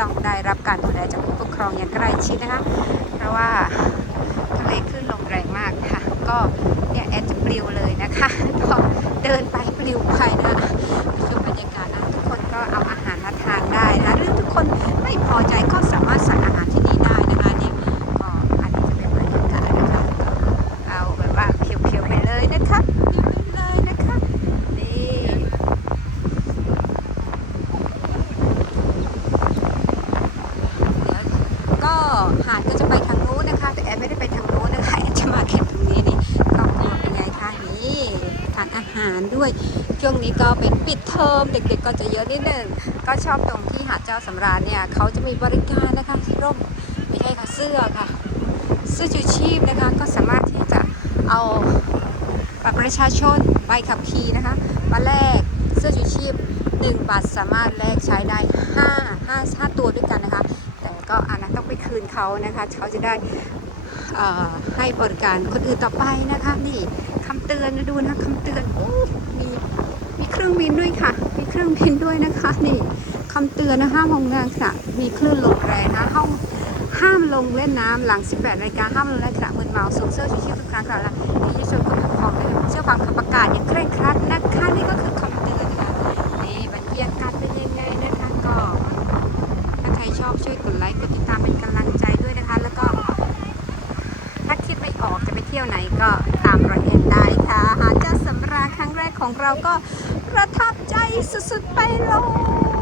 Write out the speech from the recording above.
ต้องได้รับการดูแลจากผู้ปกครองอย่างใกล้ชิดนะคะ เพราะว่าทะเลขึ้นลงแรงมากค่ะ ก็เนี่ยแอดจะปลิวเลยนะคะานด้วย ช่วงนี้ก็เป็นปิดเทอมเด็กๆก็จะเยอะนิดนึงก็ชอบตรงที่หาดเจ้าสำราญเนี่ยเขาจะมีบริการนะคะร่มไม่ใช่ค่ะเสื้อค่ะเสื้อชูชีพนะคะก็สามารถที่จะเอาบัตรประชาชนใบขับขี่นะคะมาแลกเสื้อชูชีพ1บาทสามารถแลกใช้ได้ 5 5 5 ตัวด้วยกันนะคะ แต่ก็อันนั้นต้องไปคืนเขานะคะเขาจะได้อ่อให้บริการคนอื่นต่อไปนะคะ นี่คำเตือนนะดูนะคำเตือนโอ้ รื่องบินด้วยค่ะ มีเครื่องบินด้วยนะคะ นี่คำเตือนนะห้ามลงน้ำค่ะมีคลื่นลมแรงนะห้ามห้ามลงเล่นน้ำหลัง 18นาฬิกาห้ามลงเล่นขณะมึนเมาสวมเสื้อชูชีพทุกครั้งค่ะและที่จะชวนคนปกครองและเชื่อฟังคำประกาศอย่างเคร่งครัดนะคะนี่ก็คือคำเตือนค่ะนี่บรรยากาศเป็นยังไงนะคะก็ถ้าใครชอบช่วยกดไลค์กดติดตามเป็นกำลังใจด้วยนะคะ แล้วก็ถ้าคิดไม่ออกจะไปเที่ยวไหนก็ตามรอยเอ็นได้ค่ะหาเจ้าสำราญครั้งแรกของเราก็ ประทับใจสุดๆไปเลย